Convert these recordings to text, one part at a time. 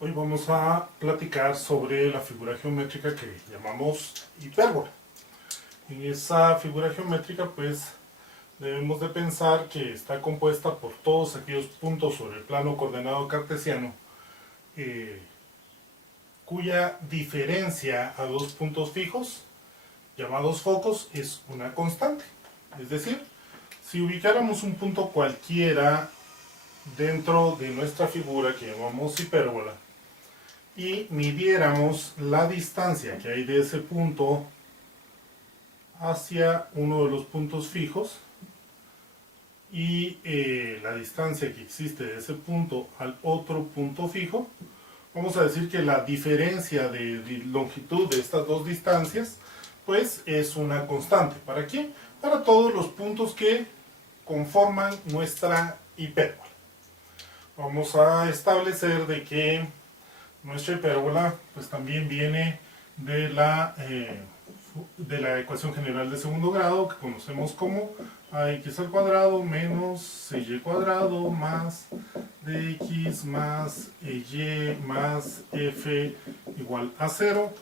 Hoy vamos a platicar sobre la figura geométrica que llamamos hipérbola. En esa figura geométrica pues debemos de pensar que está compuesta por todos aquellos puntos sobre el plano coordenado cartesiano cuya diferencia a dos puntos fijos llamados focos es una constante. Es decir, si ubicáramos un punto cualquiera dentro de nuestra figura que llamamos hipérbola y midiéramos la distancia que hay de ese punto hacia uno de los puntos fijos y la distancia que existe de ese punto al otro punto fijo, vamos a decir que la diferencia de longitud de estas dos distancias pues es una constante. ¿Para quién? Para todos los puntos que conforman nuestra hipérbola. Vamos a establecer de que nuestra hipérbola pues también viene de la ecuación general de segundo grado que conocemos como ax al cuadrado menos y cuadrado más dx más y más f igual a 0.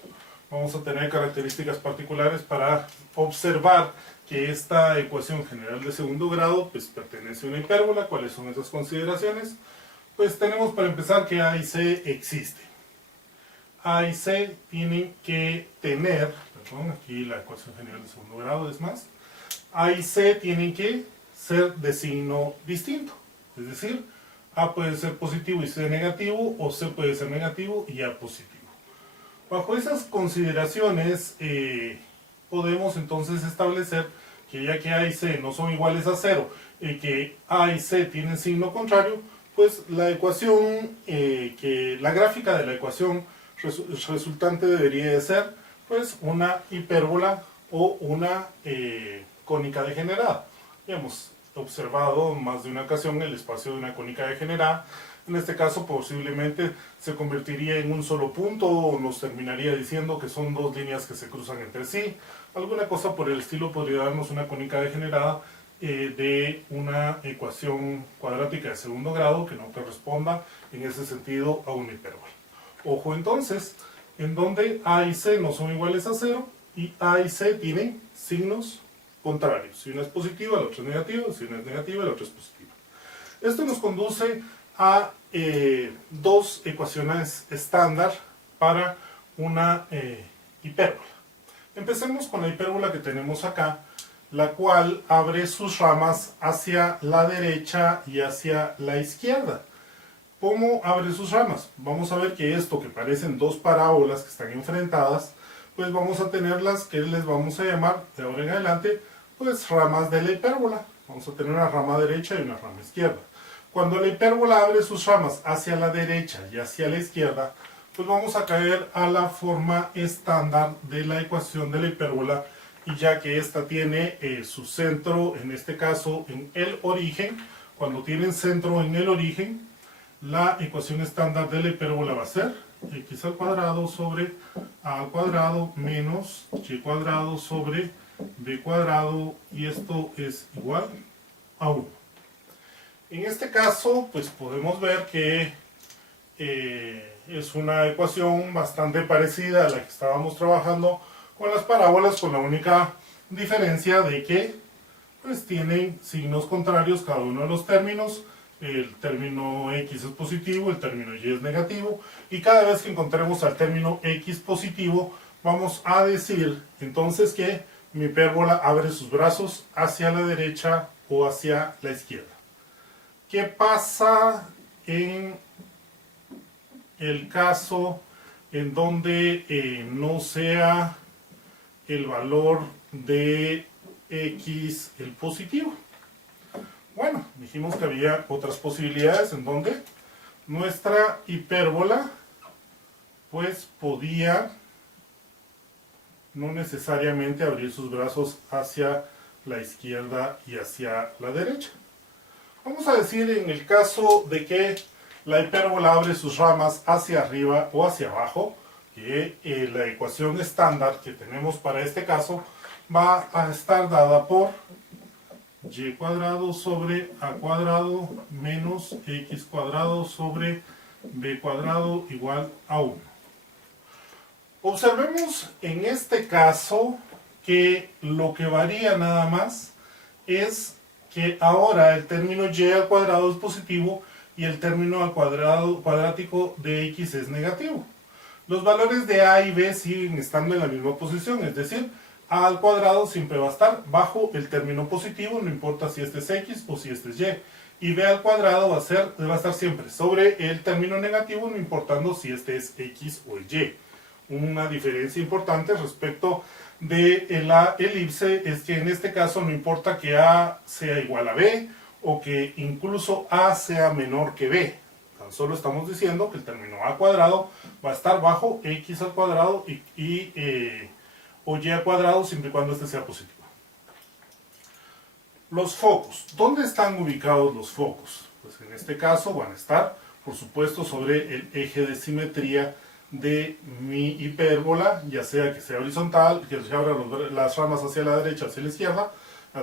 Vamos a tener características particulares para observar que esta ecuación general de segundo grado pues pertenece a una hipérbola. ¿Cuáles son esas consideraciones? Pues tenemos para empezar que A y C existen. A y C tienen que tener, perdón, aquí la ecuación general de segundo grado es más, A y C tienen que ser de signo distinto. Es decir, A puede ser positivo y C negativo, o C puede ser negativo y A positivo. Bajo esas consideraciones podemos entonces establecer que ya que A y C no son iguales a 0 y que A y C tienen signo contrario, pues la ecuación, la gráfica de la ecuación resultante debería de ser pues una hipérbola o una cónica degenerada. Ya hemos observado más de una ocasión el espacio de una cónica degenerada. En este caso posiblemente se convertiría en un solo punto o nos terminaría diciendo que son dos líneas que se cruzan entre sí. Alguna cosa por el estilo podría darnos una cónica degenerada de una ecuación cuadrática de segundo grado que no corresponda en ese sentido a una hipérbola. Ojo entonces, en donde A y C no son iguales a 0 y A y C tienen signos contrarios. Si una es positiva, la otra es negativa, si una es negativa, la otra es positiva. Esto nos conduce a dos ecuaciones estándar para una hipérbola. Empecemos con la hipérbola que tenemos acá, la cual abre sus ramas hacia la derecha y hacia la izquierda. ¿Cómo abre sus ramas? Vamos a ver que esto que parecen dos parábolas que están enfrentadas, pues vamos a tenerlas que les vamos a llamar de ahora en adelante pues ramas de la hipérbola. Vamos a tener una rama derecha y una rama izquierda. Cuando la hipérbola abre sus ramas hacia la derecha y hacia la izquierda, pues vamos a caer a la forma estándar de la ecuación de la hipérbola, y ya que esta tiene su centro, en este caso en el origen, cuando tienen centro en el origen, la ecuación estándar de la hipérbola va a ser x al cuadrado sobre a al cuadrado menos y cuadrado sobre b cuadrado, y esto es igual a 1. En este caso, pues podemos ver que es una ecuación bastante parecida a la que estábamos trabajando con las parábolas, con la única diferencia de que pues tienen signos contrarios cada uno de los términos. El término x es positivo, el término y es negativo, y cada vez que encontremos al término x positivo vamos a decir entonces que mi hipérbola abre sus brazos hacia la derecha o hacia la izquierda. ¿Qué pasa en el caso en donde no sea el valor de x el positivo? Bueno, dijimos que había otras posibilidades en donde nuestra hipérbola pues podía no necesariamente abrir sus brazos hacia la izquierda y hacia la derecha. Vamos a decir en el caso de que la hipérbola abre sus ramas hacia arriba o hacia abajo, que la ecuación estándar que tenemos para este caso va a estar dada por y cuadrado sobre a cuadrado menos x cuadrado sobre b cuadrado igual a 1. Observemos en este caso que lo que varía nada más es que ahora el término y al cuadrado es positivo y el término al cuadrado cuadrático de x es negativo. Los valores de a y b siguen estando en la misma posición, es decir, a al cuadrado siempre va a estar bajo el término positivo, no importa si este es x o si este es y b al cuadrado va a estar siempre sobre el término negativo, no importando si este es x o y. Una diferencia importante respecto de la elipse es que en este caso no importa que a sea igual a b o que incluso a sea menor que b. Tan solo estamos diciendo que el término a cuadrado va a estar bajo x al cuadrado o y al cuadrado siempre y cuando este sea positivo. Los focos. ¿Dónde están ubicados los focos? Pues en este caso van a estar, por supuesto, sobre el eje de simetría de mi hipérbola, ya sea que sea horizontal, que se abra las ramas hacia la derecha o hacia la izquierda,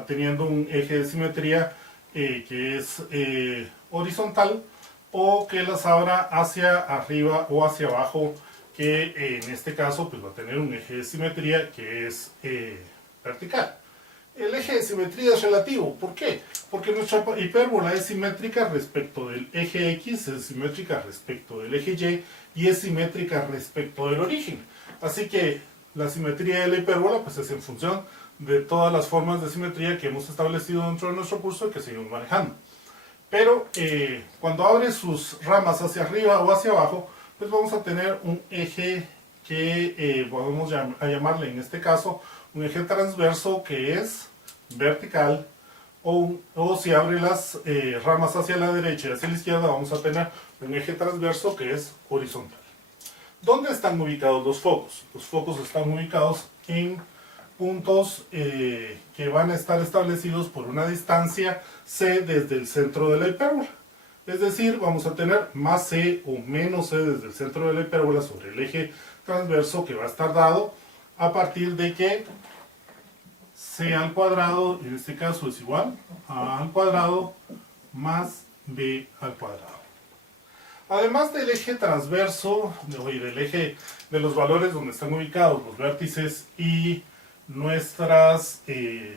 teniendo un eje de simetría que es horizontal, o que las abra hacia arriba o hacia abajo, que en este caso pues va a tener un eje de simetría que es vertical. El eje de simetría es relativo. ¿Por qué? Porque nuestra hipérbola es simétrica respecto del eje X, es simétrica respecto del eje Y es simétrica respecto del origen. Así que la simetría de la hipérbola pues es en función de todas las formas de simetría que hemos establecido dentro de nuestro curso y que seguimos manejando. Pero cuando abre sus ramas hacia arriba o hacia abajo, pues vamos a tener un eje que vamos a llamarle en este caso un eje transverso que es vertical, o si abre las ramas hacia la derecha y hacia la izquierda vamos a tener un eje transverso que es horizontal. ¿Dónde están ubicados los focos? Los focos están ubicados en puntos que van a estar establecidos por una distancia c desde el centro de la hipérbola. Es decir, vamos a tener más c o menos c desde el centro de la hipérbola sobre el eje transverso que va a estar dado a partir de que c al cuadrado, en este caso es igual a al cuadrado más b al cuadrado. Además del eje transverso y del eje de los valores donde están ubicados los vértices y nuestros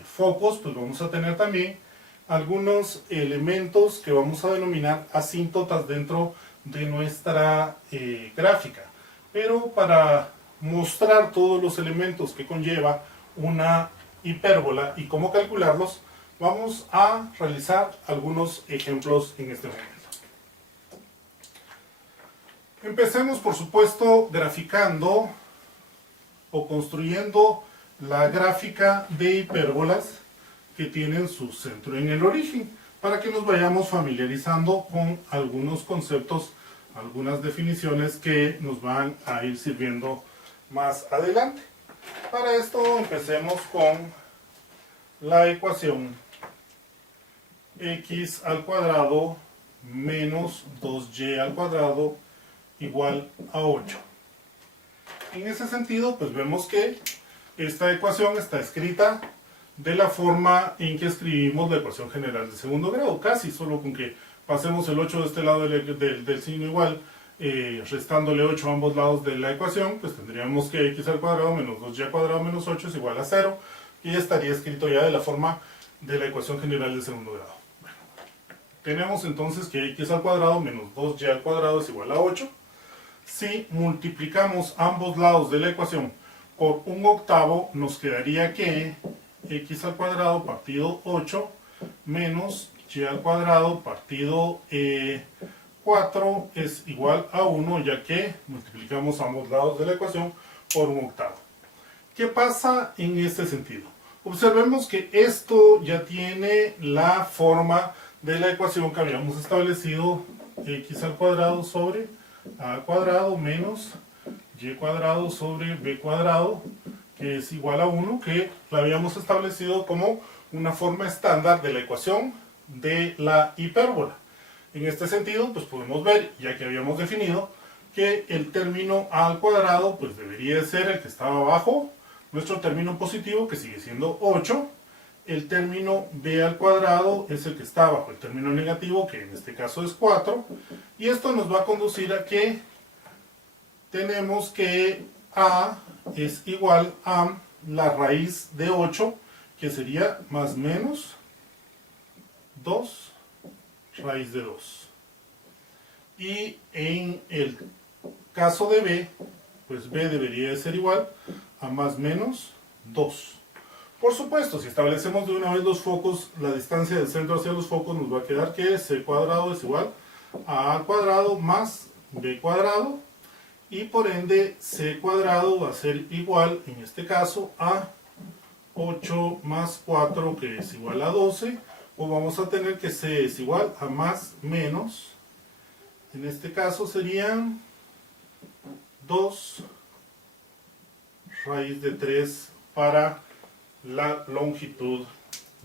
focos, pues vamos a tener también algunos elementos que vamos a denominar asíntotas dentro de nuestra gráfica. Pero para mostrar todos los elementos que conlleva una hipérbola y cómo calcularlos, vamos a realizar algunos ejemplos en este momento. Empecemos, por supuesto, graficando o construyendo la gráfica de hipérbolas que tienen su centro en el origen, para que nos vayamos familiarizando con algunos conceptos, algunas definiciones que nos van a ir sirviendo más adelante. Para esto empecemos con la ecuación x al cuadrado menos 2y al cuadrado igual a 8. En ese sentido, pues vemos que esta ecuación está escrita de la forma en que escribimos la ecuación general de segundo grado, casi, solo con que pasemos el 8 de este lado del signo igual, restándole 8 a ambos lados de la ecuación, pues tendríamos que x al cuadrado menos 2y al cuadrado menos 8 es igual a 0, y estaría escrito ya de la forma de la ecuación general de segundo grado. Bueno, tenemos entonces que x al cuadrado menos 2y al cuadrado es igual a 8. Si multiplicamos ambos lados de la ecuación por un octavo, nos quedaría que x al cuadrado partido 8 menos y al cuadrado partido 4 es igual a 1, ya que multiplicamos ambos lados de la ecuación por un octavo. ¿Qué pasa en este sentido? Observemos que esto ya tiene la forma de la ecuación que habíamos establecido, x al cuadrado sobre a al cuadrado menos y cuadrado sobre b cuadrado, que es igual a 1, que la habíamos establecido como una forma estándar de la ecuación de la hipérbola. En este sentido, pues podemos ver, ya que habíamos definido, que el término a al cuadrado pues debería ser el que estaba abajo nuestro término positivo, que sigue siendo 8, el término b al cuadrado es el que está bajo el término negativo, que en este caso es 4, y esto nos va a conducir a que tenemos que a es igual a la raíz de 8, que sería más menos 2 raíz de 2. Y en el caso de b, pues b debería de ser igual a más menos 2. Por supuesto, si establecemos de una vez los focos, la distancia del centro hacia los focos nos va a quedar que c cuadrado es igual a al cuadrado más b cuadrado, y por ende c cuadrado va a ser igual, en este caso, a 8 más 4, que es igual a 12, o vamos a tener que c es igual a más menos, en este caso serían 2 raíz de 3 para la longitud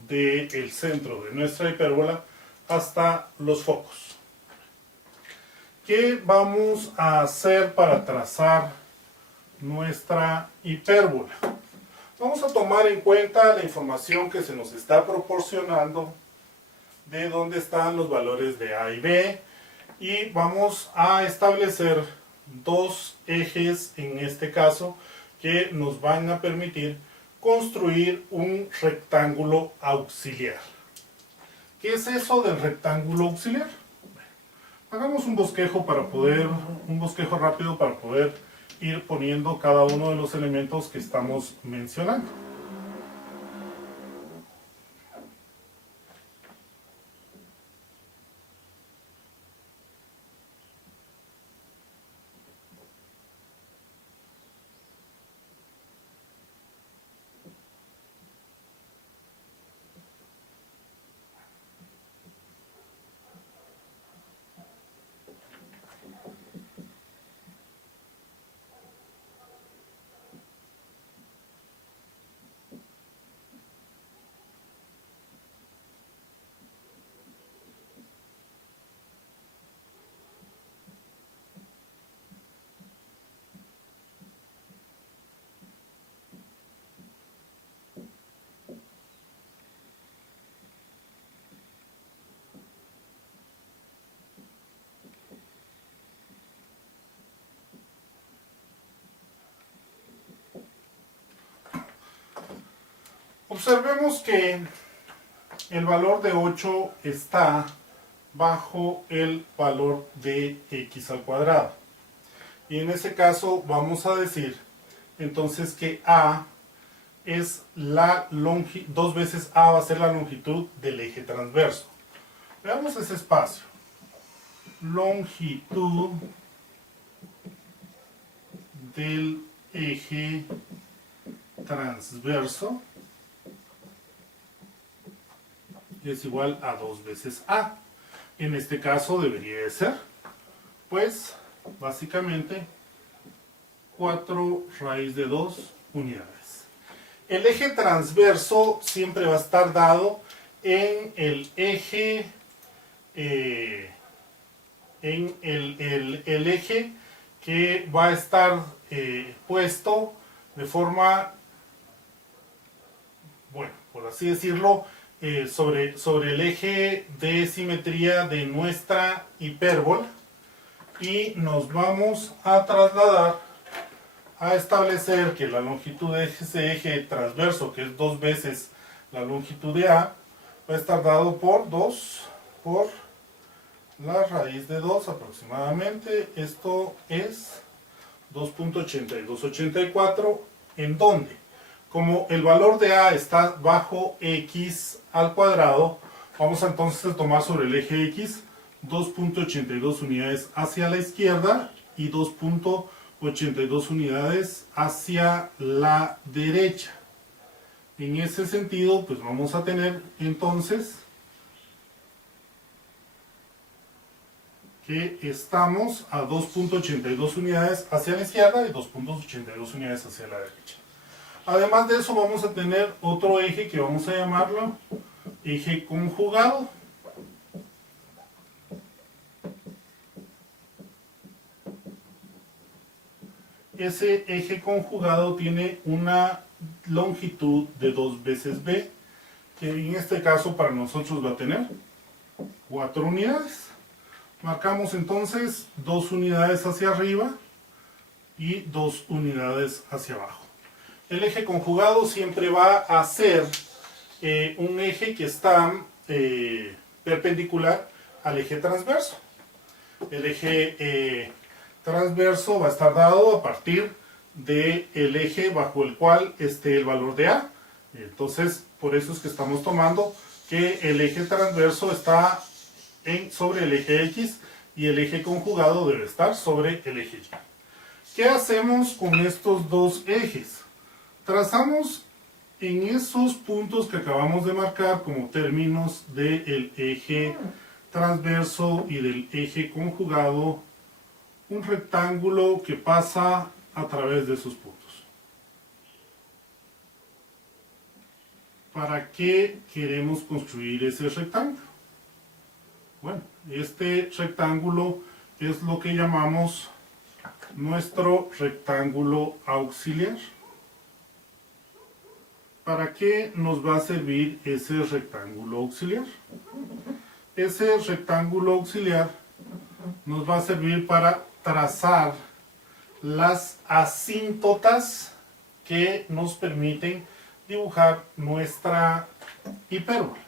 del centro de nuestra hipérbola hasta los focos. ¿Qué vamos a hacer para trazar nuestra hipérbola? Vamos a tomar en cuenta la información que se nos está proporcionando de dónde están los valores de A y B, y vamos a establecer dos ejes en este caso que nos van a permitir construir un rectángulo auxiliar. ¿Qué es eso del rectángulo auxiliar? Hagamos un bosquejo rápido para poder ir poniendo cada uno de los elementos que estamos mencionando. Observemos que el valor de 8 está bajo el valor de x al cuadrado. Y en ese caso vamos a decir entonces que A es la longitud, 2 veces A va a ser la longitud del eje transverso. Veamos ese espacio. Longitud del eje transverso es igual a 2 veces A. En este caso debería de ser, pues, básicamente 4 raíz de 2 unidades. El eje transverso siempre va a estar dado en el eje, el eje que va a estar puesto de forma, bueno, por así decirlo, sobre el eje de simetría de nuestra hipérbola, y nos vamos a trasladar a establecer que la longitud de ese eje transverso, que es 2 veces la longitud de A, va a estar dado por 2 por la raíz de 2 aproximadamente. Esto es 2.8284. ¿En dónde? Como el valor de A está bajo x al cuadrado, vamos a entonces tomar sobre el eje x 2.82 unidades hacia la izquierda y 2.82 unidades hacia la derecha. En ese sentido, pues vamos a tener entonces que estamos a 2.82 unidades hacia la izquierda y 2.82 unidades hacia la derecha. Además de eso, vamos a tener otro eje que vamos a llamarlo eje conjugado. Ese eje conjugado tiene una longitud de 2 veces b, que en este caso para nosotros va a tener 4 unidades. Marcamos entonces 2 unidades hacia arriba y 2 unidades hacia abajo. El eje conjugado siempre va a ser un eje que está perpendicular al eje transverso. El eje transverso va a estar dado a partir del eje bajo el cual esté el valor de A. Entonces, por eso es que estamos tomando que el eje transverso está sobre el eje X y el eje conjugado debe estar sobre el eje Y. ¿Qué hacemos con estos dos ejes? Trazamos en esos puntos que acabamos de marcar como términos del eje transverso y del eje conjugado un rectángulo que pasa a través de esos puntos. ¿Para qué queremos construir ese rectángulo? Bueno, este rectángulo es lo que llamamos nuestro rectángulo auxiliar. ¿Para qué nos va a servir ese rectángulo auxiliar? Ese rectángulo auxiliar nos va a servir para trazar las asíntotas que nos permiten dibujar nuestra hipérbola.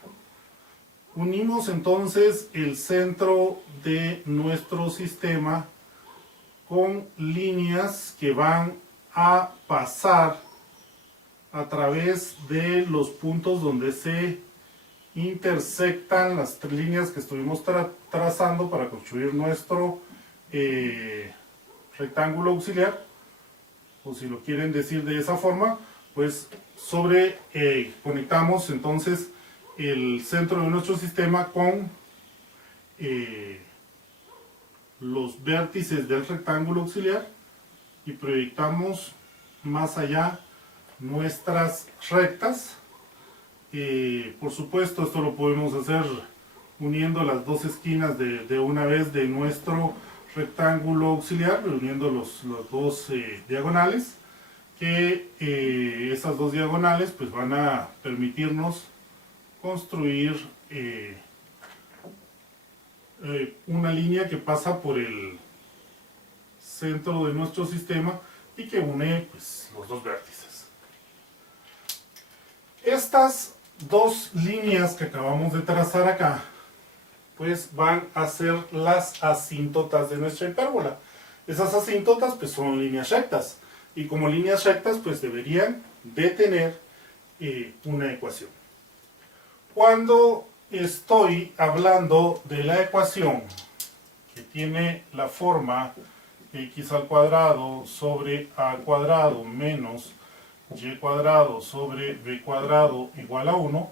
Unimos entonces el centro de nuestro sistema con líneas que van a pasar a través de los puntos donde se intersectan las tres líneas que estuvimos trazando para construir nuestro rectángulo auxiliar, o si lo quieren decir de esa forma, pues conectamos entonces el centro de nuestro sistema con los vértices del rectángulo auxiliar y proyectamos más allá nuestras rectas. Por supuesto, esto lo podemos hacer uniendo las dos esquinas de una vez de nuestro rectángulo auxiliar, uniendo las dos diagonales, que esas dos diagonales pues van a permitirnos construir una línea que pasa por el centro de nuestro sistema y que une pues, los dos vértices. Estas dos líneas que acabamos de trazar acá pues van a ser las asíntotas de nuestra hipérbola. Esas asíntotas pues son líneas rectas y como líneas rectas pues deberían de tener una ecuación. Cuando estoy hablando de la ecuación que tiene la forma x al cuadrado sobre a cuadrado menos y cuadrado sobre b cuadrado igual a 1,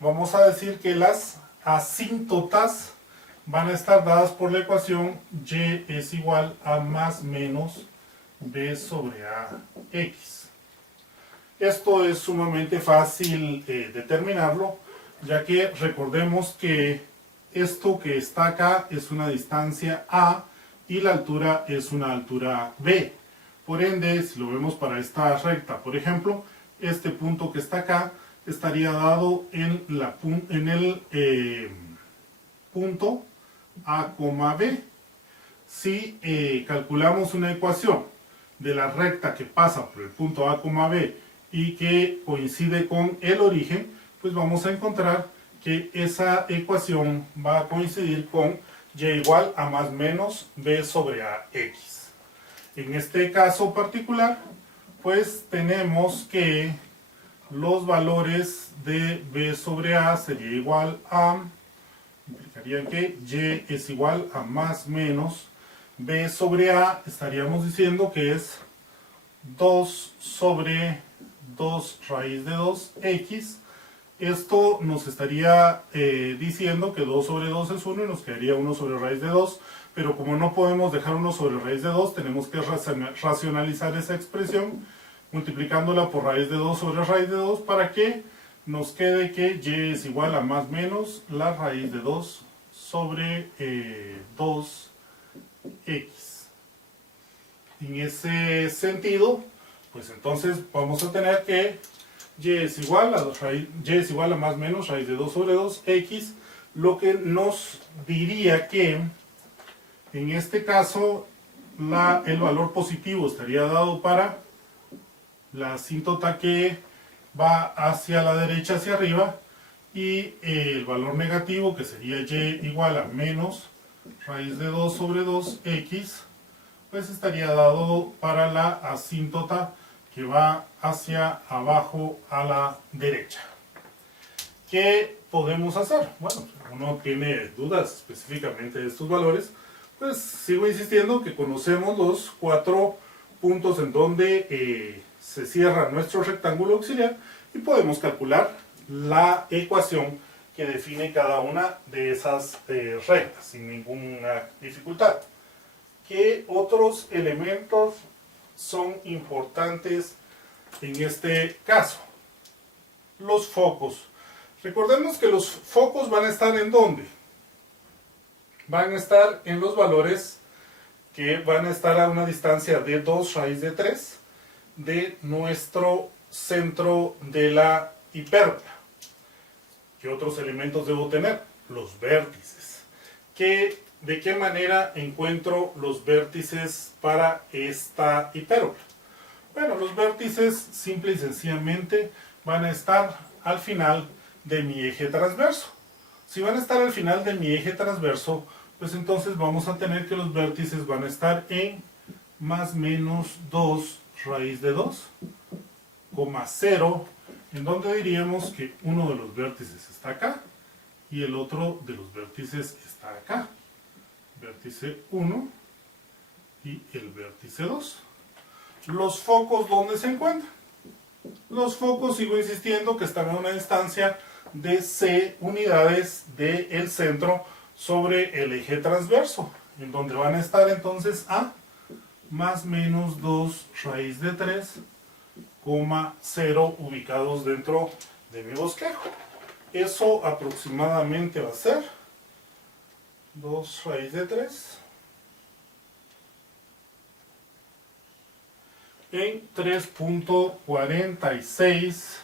vamos a decir que las asíntotas van a estar dadas por la ecuación y es igual a más menos b sobre a x. Esto es sumamente fácil determinarlo, ya que recordemos que esto que está acá es una distancia a y la altura es una altura b. Por ende, si lo vemos para esta recta, por ejemplo, este punto que está acá estaría dado en el punto a, b. Si calculamos una ecuación de la recta que pasa por el punto a, b y que coincide con el origen, pues vamos a encontrar que esa ecuación va a coincidir con y igual a más menos b sobre a x. En este caso particular, pues tenemos que los valores de b sobre a sería igual a, implicaría que y es igual a más menos b sobre a, estaríamos diciendo que es 2 sobre 2 raíz de 2x. Esto nos estaría diciendo que 2 sobre 2 es 1 y nos quedaría 1 sobre raíz de 2, pero como no podemos dejar 1 sobre raíz de 2, tenemos que racionalizar esa expresión multiplicándola por raíz de 2 sobre raíz de 2 para que nos quede que y es igual a más menos la raíz de 2 sobre 2x. En ese sentido, pues entonces vamos a tener que y es igual y es igual a más menos raíz de 2 sobre 2x, lo que nos diría que en este caso el valor positivo estaría dado para la asíntota que va hacia la derecha, hacia arriba, y el valor negativo, que sería y igual a menos raíz de 2 sobre 2x, pues estaría dado para la asíntota que va hacia abajo a la derecha. ¿Qué podemos hacer? Bueno, si uno tiene dudas específicamente de estos valores, pues sigo insistiendo que conocemos los 4 puntos en donde se cierra nuestro rectángulo auxiliar y podemos calcular la ecuación que define cada una de esas rectas sin ninguna dificultad. ¿Qué otros elementos son importantes en este caso? Los focos. Recordemos que los focos van a estar ¿en dónde? Van a estar en los valores que van a estar a una distancia de 2 raíz de 3 de nuestro centro de la hipérbola. ¿Qué otros elementos debo tener? Los vértices. ¿De qué manera encuentro los vértices para esta hipérbola? Bueno, los vértices simple y sencillamente van a estar al final de mi eje transverso. Si van a estar al final de mi eje transverso, pues entonces vamos a tener que los vértices van a estar en más menos 2 raíz de 2, 0, en donde diríamos que uno de los vértices está acá y el otro de los vértices está acá. Vértice 1 y el vértice 2. Los focos, ¿dónde se encuentran? Los focos, sigo insistiendo, que están a una distancia de c unidades del centro sobre el eje transverso, en donde van a estar entonces a más menos 2 raíz de 3, 0 ubicados dentro de mi bosquejo. Eso aproximadamente va a ser 2 raíz de 3 en 3.46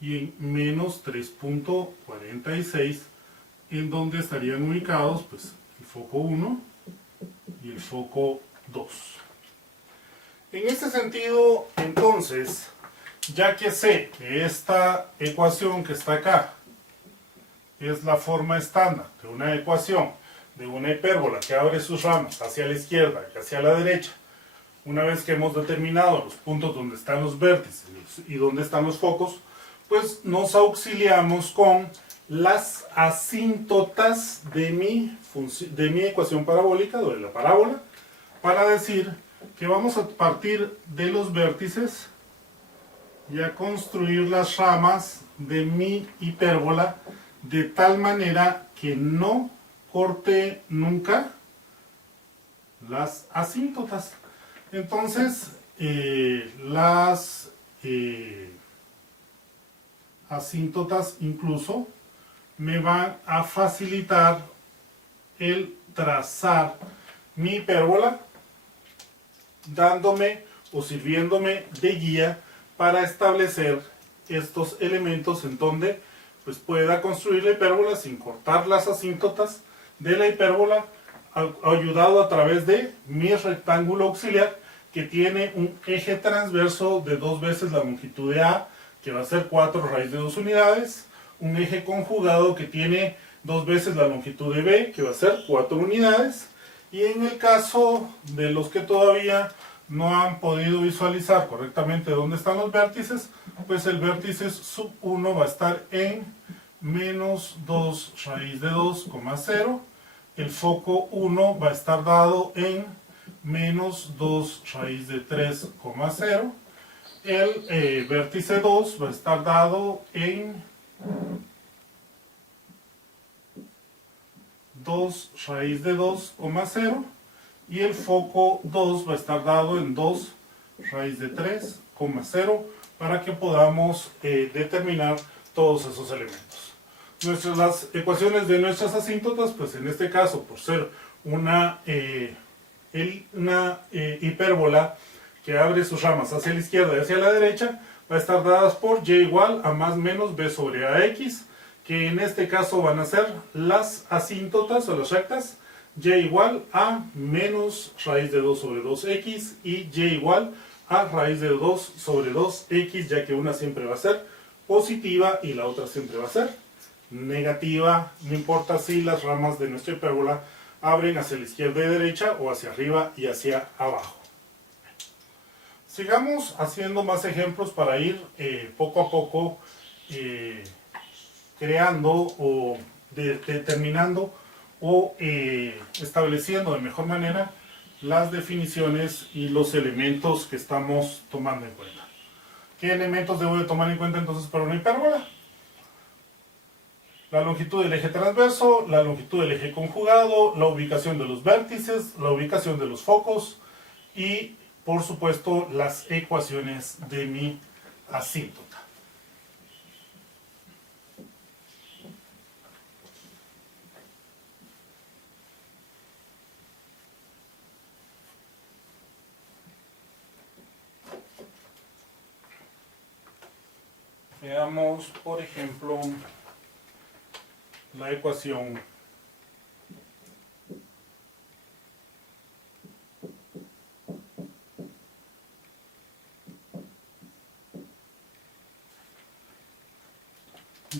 y en menos 3.46, en donde estarían ubicados pues el foco 1 y el foco 2. En este sentido, entonces, ya que sé que esta ecuación que está acá es la forma estándar de una ecuación de una hipérbola que abre sus ramas hacia la izquierda y hacia la derecha, una vez que hemos determinado los puntos donde están los vértices y donde están los focos, pues nos auxiliamos con las asíntotas de mi ecuación parabólica, o de la parábola, para decir que vamos a partir de los vértices y a construir las ramas de mi hipérbola de tal manera que no corte nunca las asíntotas. Entonces, las asíntotas incluso me van a facilitar el trazar mi hipérbola, dándome o sirviéndome de guía para establecer estos elementos en donde pues pueda construir la hipérbola sin cortar las asíntotas de la hipérbola, ayudado a través de mi rectángulo auxiliar, que tiene un eje transverso de 2 veces la longitud de A, que va a ser 4 raíz de 2 unidades, un eje conjugado que tiene 2 veces la longitud de B, que va a ser 4 unidades, y en el caso de los que todavía no han podido visualizar correctamente dónde están los vértices, pues el vértice sub 1 va a estar en menos 2 raíz de 2, 0, el foco 1 va a estar dado en menos 2 raíz de 3, 0, el vértice 2 va a estar dado en 2 raíz de 2, 0, y el foco 2 va a estar dado en 2 raíz de 3, 0, para que podamos determinar todos esos elementos. Las ecuaciones de nuestras asíntotas, pues en este caso, por ser una hipérbola que abre sus ramas hacia la izquierda y hacia la derecha, va a estar dadas por y igual a más menos b sobre ax, que en este caso van a ser las asíntotas o las rectas, y igual a menos raíz de 2 sobre 2x y y igual a raíz de 2 sobre 2x, ya que una siempre va a ser positiva y la otra siempre va a ser negativa, no importa si las ramas de nuestra hipérbola abren hacia la izquierda y derecha o hacia arriba y hacia abajo. Sigamos haciendo más ejemplos para ir poco a poco creando o determinando o estableciendo de mejor manera las definiciones y los elementos que estamos tomando en cuenta. ¿Qué elementos debo de tomar en cuenta entonces para una hipérbola? La longitud del eje transverso, la longitud del eje conjugado, la ubicación de los vértices, la ubicación de los focos y, por supuesto, las ecuaciones de mi asíntota. Veamos, por ejemplo, la ecuación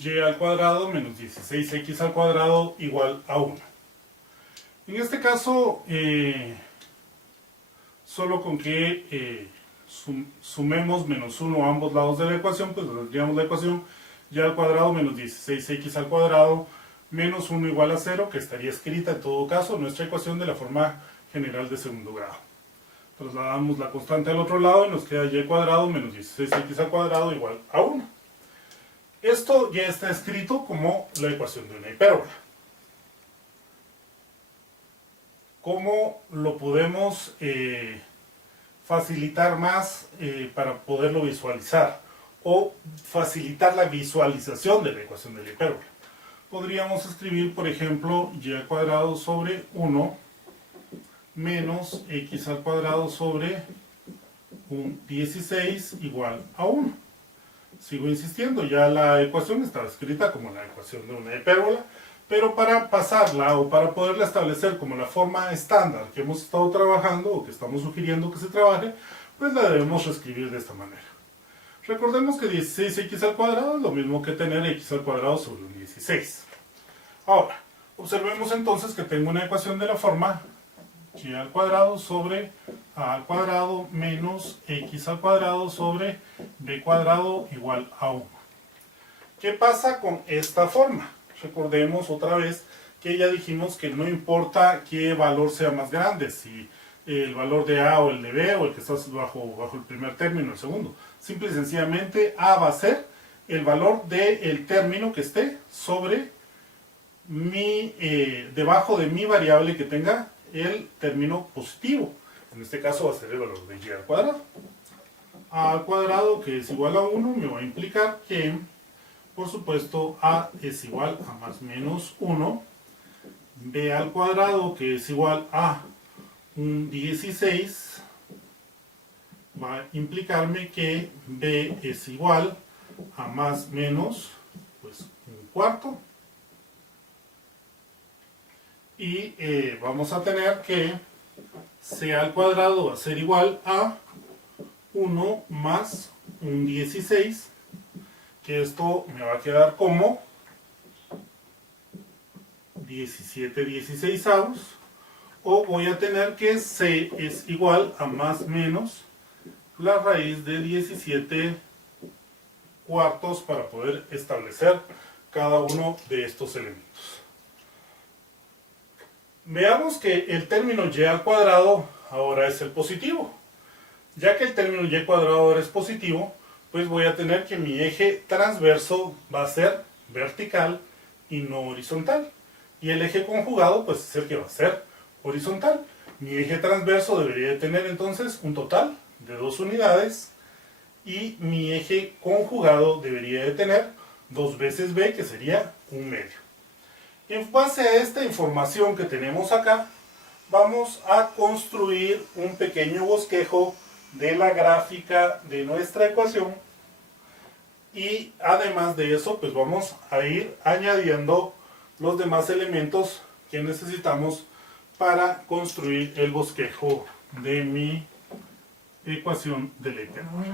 y al cuadrado menos 16x al cuadrado igual a 1. En este caso, solo con que sumemos menos 1 a ambos lados de la ecuación, pues tendríamos la ecuación y al cuadrado menos 16x al cuadrado menos 1 igual a 0, que estaría escrita en todo caso nuestra ecuación de la forma general de segundo grado. Trasladamos la constante al otro lado y nos queda y cuadrado menos 16x al cuadrado igual a 1. Esto ya está escrito como la ecuación de una hipérbola. ¿Cómo lo podemos facilitar más para poderlo visualizar? O facilitar la visualización de la ecuación de la hipérbola. Podríamos escribir, por ejemplo, y al cuadrado sobre 1 menos x al cuadrado sobre un 16 igual a 1. Sigo insistiendo, ya la ecuación está escrita como la ecuación de una hipérbola, pero para pasarla o para poderla establecer como la forma estándar que hemos estado trabajando o que estamos sugiriendo que se trabaje, pues la debemos reescribir de esta manera. Recordemos que 16x al cuadrado es lo mismo que tener x al cuadrado sobre un 16. Ahora, observemos entonces que tengo una ecuación de la forma y al cuadrado sobre a al cuadrado menos x al cuadrado sobre b cuadrado igual a 1. ¿Qué pasa con esta forma? Recordemos otra vez que ya dijimos que no importa qué valor sea más grande, si el valor de a o el de b o el que está bajo el primer término, el segundo. Simple y sencillamente a va a ser el valor del término que esté sobre debajo de mi variable que tenga el término positivo. En este caso va a ser el valor de y al cuadrado. A al cuadrado, que es igual a 1, me va a implicar que, por supuesto, a es igual a más menos 1. B al cuadrado, que es igual a un 16, va a implicarme que B es igual a más menos, pues, un cuarto. Y vamos a tener que C al cuadrado va a ser igual a 1 más un 16, que esto me va a quedar como 17 16avos, o voy a tener que C es igual a más menos la raíz de 17 cuartos para poder establecer cada uno de estos elementos. Veamos que el término y al cuadrado ahora es el positivo. Ya que el término y cuadrado ahora es positivo, pues voy a tener que mi eje transverso va a ser vertical y no horizontal. Y el eje conjugado pues es el que va a ser horizontal. Mi eje transverso debería de tener entonces un total de 2 unidades y mi eje conjugado debería de tener 2 veces b, que sería 1 medio. En base a esta información que tenemos acá, vamos a construir un pequeño bosquejo de la gráfica de nuestra ecuación. Y además de eso, pues vamos a ir añadiendo los demás elementos que necesitamos para construir el bosquejo de mi ecuación del hiperbola.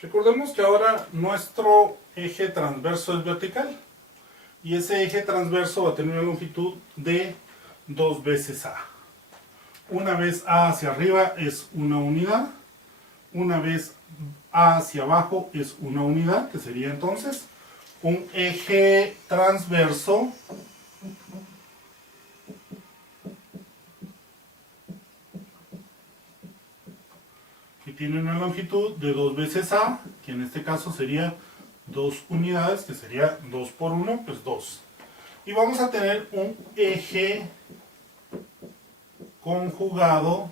Recordemos que ahora nuestro eje transverso es vertical y ese eje transverso va a tener una longitud de 2 veces A. Una vez A hacia arriba es una unidad, una vez A hacia abajo es una unidad, que sería entonces un eje transverso que tiene una longitud de 2 veces A, que en este caso sería 2 unidades, que sería 2 por 1, pues 2. Y vamos a tener un eje conjugado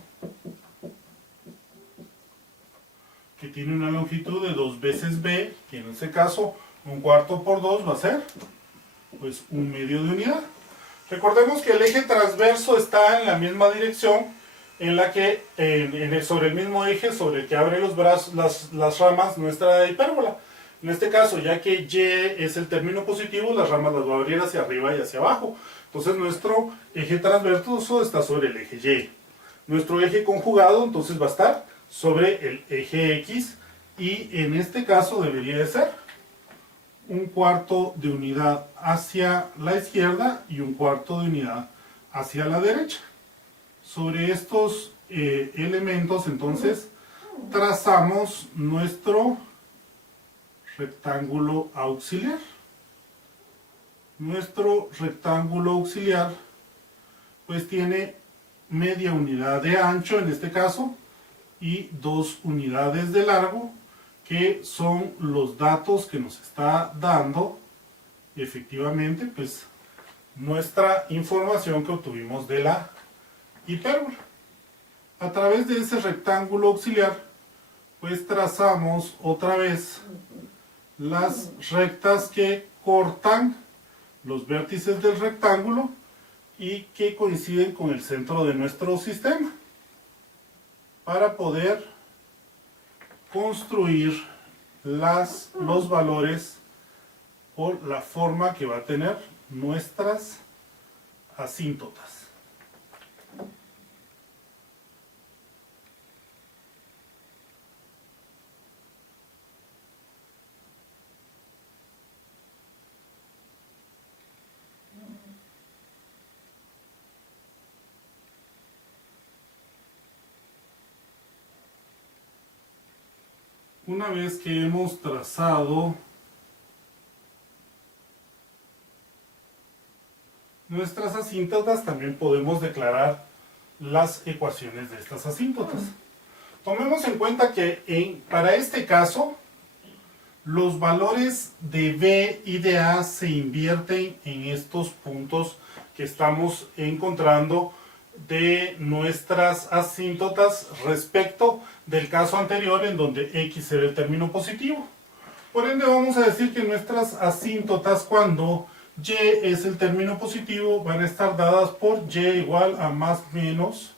que tiene una longitud de 2 veces B, que en este caso un cuarto por 2 va a ser pues un medio de unidad. Recordemos que el eje transverso está en la misma dirección en la que sobre el mismo eje sobre el que abre los brazos, las ramas nuestra hipérbola. En este caso, ya que Y es el término positivo, las ramas las va a abrir hacia arriba y hacia abajo. Entonces nuestro eje transverso está sobre el eje Y. Nuestro eje conjugado entonces va a estar sobre el eje X y en este caso debería de ser un cuarto de unidad hacia la izquierda y un cuarto de unidad hacia la derecha. Sobre estos elementos entonces trazamos nuestro rectángulo auxiliar. Nuestro rectángulo auxiliar pues tiene media unidad de ancho en este caso y 2 unidades de largo, que son los datos que nos está dando efectivamente pues nuestra información que obtuvimos de la hipérbola. A través de ese rectángulo auxiliar pues trazamos otra vez las rectas que cortan los vértices del rectángulo y que coinciden con el centro de nuestro sistema para poder construir los valores o la forma que va a tener nuestras asíntotas. Una vez que hemos trazado nuestras asíntotas, también podemos declarar las ecuaciones de estas asíntotas. Tomemos en cuenta que para este caso, los valores de B y de A se invierten en estos puntos que estamos encontrando de nuestras asíntotas respecto del caso anterior en donde x era el término positivo. Por ende vamos a decir que nuestras asíntotas cuando y es el término positivo van a estar dadas por y igual a más menos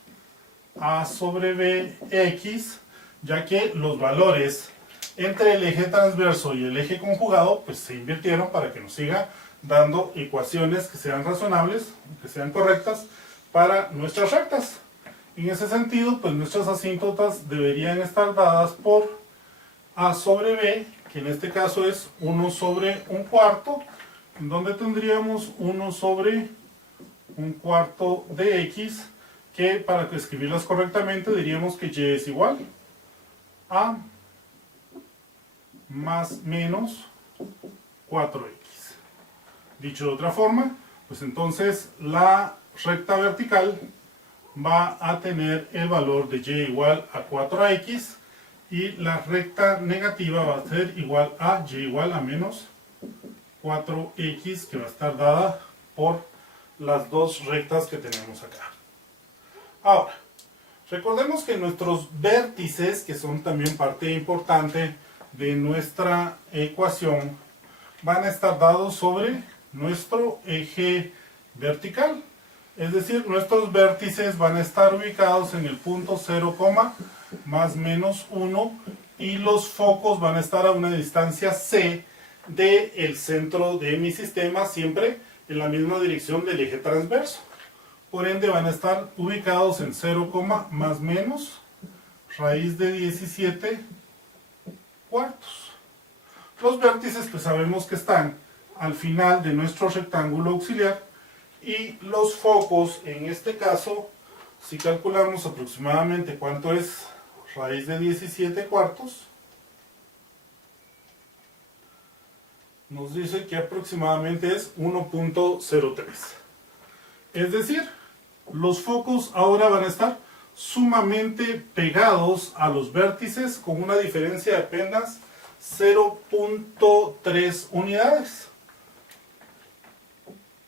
a sobre b x, ya que los valores entre el eje transverso y el eje conjugado pues se invirtieron para que nos siga dando ecuaciones que sean razonables, que sean correctas para nuestras rectas. En ese sentido, pues nuestras asíntotas deberían estar dadas por a sobre b, que en este caso es 1 sobre un cuarto, en donde tendríamos 1 sobre un cuarto de x, que para escribirlas correctamente diríamos que y es igual a más menos 4x. Dicho de otra forma, pues entonces la recta vertical va a tener el valor de y igual a 4x y la recta negativa va a ser igual a y igual a menos 4x, que va a estar dada por las dos rectas que tenemos acá. Ahora, recordemos que nuestros vértices, que son también parte importante de nuestra ecuación, van a estar dados sobre nuestro eje vertical. Es decir, nuestros vértices van a estar ubicados en el punto 0, más menos 1 y los focos van a estar a una distancia c del centro de mi sistema, siempre en la misma dirección del eje transverso. Por ende van a estar ubicados en 0, más menos raíz de 17 cuartos. Los vértices pues sabemos que están al final de nuestro rectángulo auxiliar y los focos, en este caso, si calculamos aproximadamente cuánto es raíz de 17 cuartos, nos dice que aproximadamente es 1.03. Es decir, los focos ahora van a estar sumamente pegados a los vértices con una diferencia de apenas 0.3 unidades.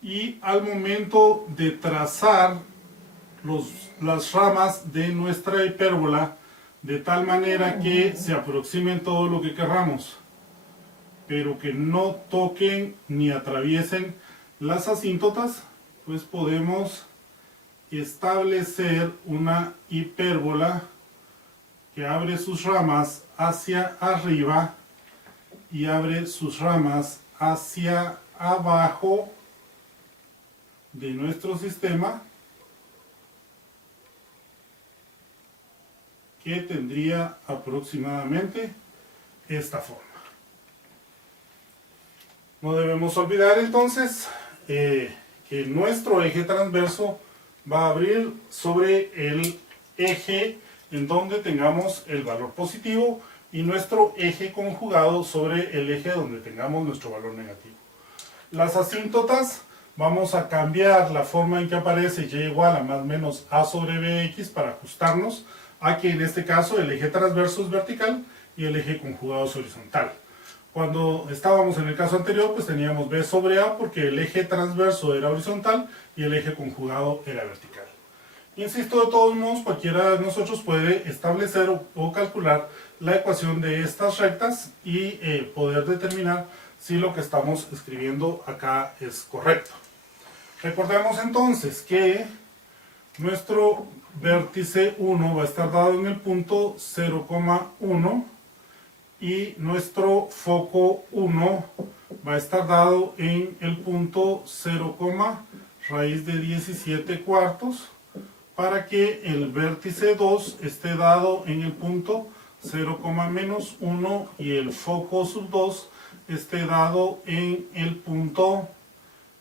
Y al momento de trazar las ramas de nuestra hipérbola de tal manera que se aproximen todo lo que querramos, pero que no toquen ni atraviesen las asíntotas, pues podemos establecer una hipérbola que abre sus ramas hacia arriba y abre sus ramas hacia abajo de nuestro sistema, que tendría aproximadamente esta forma. No debemos olvidar entonces que nuestro eje transverso va a abrir sobre el eje en donde tengamos el valor positivo y nuestro eje conjugado sobre el eje donde tengamos nuestro valor negativo. Las asíntotas, vamos a cambiar la forma en que aparece y igual a más menos a sobre bx para ajustarnos a que en este caso el eje transverso es vertical y el eje conjugado es horizontal. Cuando estábamos en el caso anterior, pues teníamos b sobre a porque el eje transverso era horizontal y el eje conjugado era vertical. Insisto, de todos modos, cualquiera de nosotros puede establecer o calcular la ecuación de estas rectas y poder determinar si lo que estamos escribiendo acá es correcto. Recordemos entonces que nuestro vértice 1 va a estar dado en el punto 0,1 y nuestro foco 1 va a estar dado en el punto 0, raíz de 17 cuartos, para que el vértice 2 esté dado en el punto 0, menos 1 y el foco sub 2 esté dado en el punto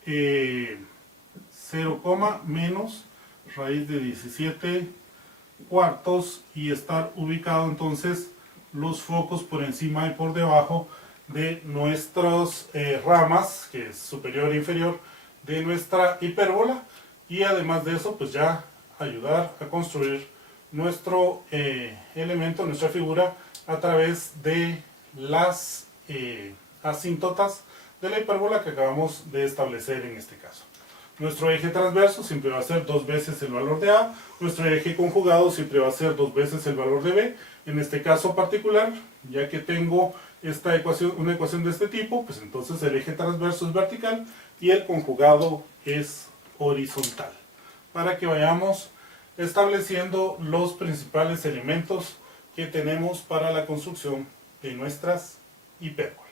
0, menos raíz de 17 cuartos y estar ubicado entonces los focos por encima y por debajo de nuestras ramas, que es superior e inferior de nuestra hipérbola, y además de eso pues ya ayudar a construir nuestro elemento, nuestra figura a través de las asíntotas de la hipérbola que acabamos de establecer en este caso. Nuestro eje transverso siempre va a ser 2 veces el valor de A. Nuestro eje conjugado siempre va a ser 2 veces el valor de B. En este caso particular, ya que tengo esta ecuación, una ecuación de este tipo, pues entonces el eje transverso es vertical y el conjugado es horizontal. Para que vayamos estableciendo los principales elementos que tenemos para la construcción de nuestras hipérbolas.